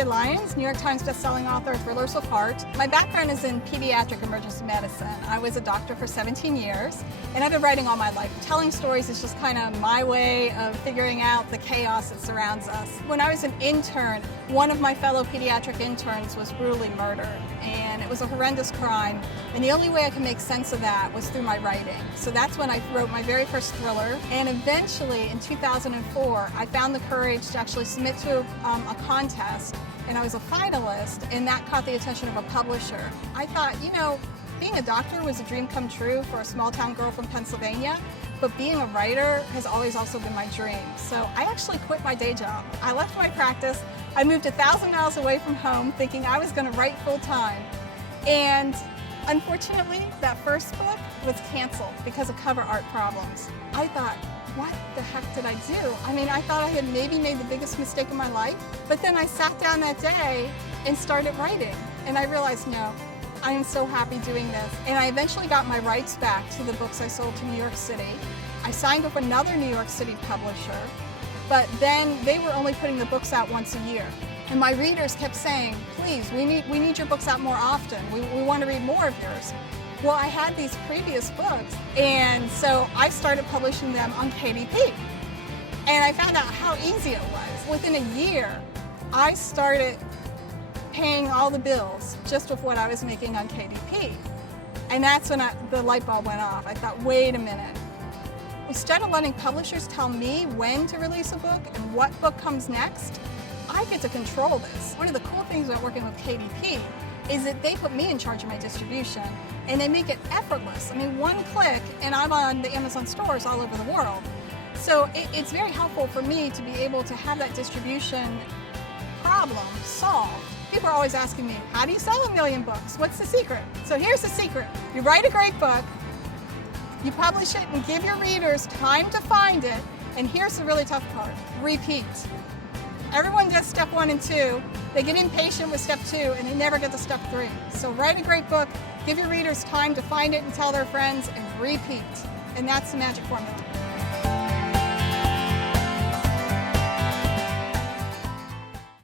at Lyons, New York Times bestselling author, Thrillers of Heart. My background is in pediatric emergency medicine. I was a doctor for 17 years, and I've been writing all my life. Telling stories is just kind of my way of figuring out the chaos that surrounds us. When I was an intern, one of my fellow pediatric interns was brutally murdered, and it was a horrendous crime, and the only way I could make sense of that was through my writing. So that's when I wrote my very first thriller, and eventually in 2004, I found the courage to actually submit to a contest, and I was a finalist, and that caught the attention of a publisher. I thought, you know, being a doctor was a dream come true for a small town girl from Pennsylvania, but being a writer has always also been my dream. So I actually quit my day job. I left my practice. I moved 1,000 miles away from home thinking I was going to write full time. And unfortunately, that first book was canceled because of cover art problems. I thought, what the heck did I do? I mean, I thought I had maybe made the biggest mistake of my life, but then I sat down that day and started writing. And I realized, no, I am so happy doing this. And I eventually got my rights back to the books I sold to New York City. I signed with another New York City publisher, but then they were only putting the books out once a year. And my readers kept saying, please, we need your books out more often. We want to read more of yours. Well, I had these previous books, and so I started publishing them on KDP. And I found out how easy it was. Within a year, I started paying all the bills just with what I was making on KDP. And that's when the light bulb went off. I thought, wait a minute. Instead of letting publishers tell me when to release a book and what book comes next, I get to control this. One of the cool things about working with KDP is that they put me in charge of my distribution, and they make it effortless. I mean, one click and I'm on the Amazon stores all over the world. So it's very helpful for me to be able to have that distribution problem solved. People are always asking me, how do you sell 1 million books? What's the secret? So here's the secret. You write a great book, you publish it and give your readers time to find it, and here's the really tough part, repeat. Everyone does step 1 and 2. They get impatient with step 2 and they never get to step 3. So write a great book, give your readers time to find it and tell their friends, and repeat. And that's the magic formula.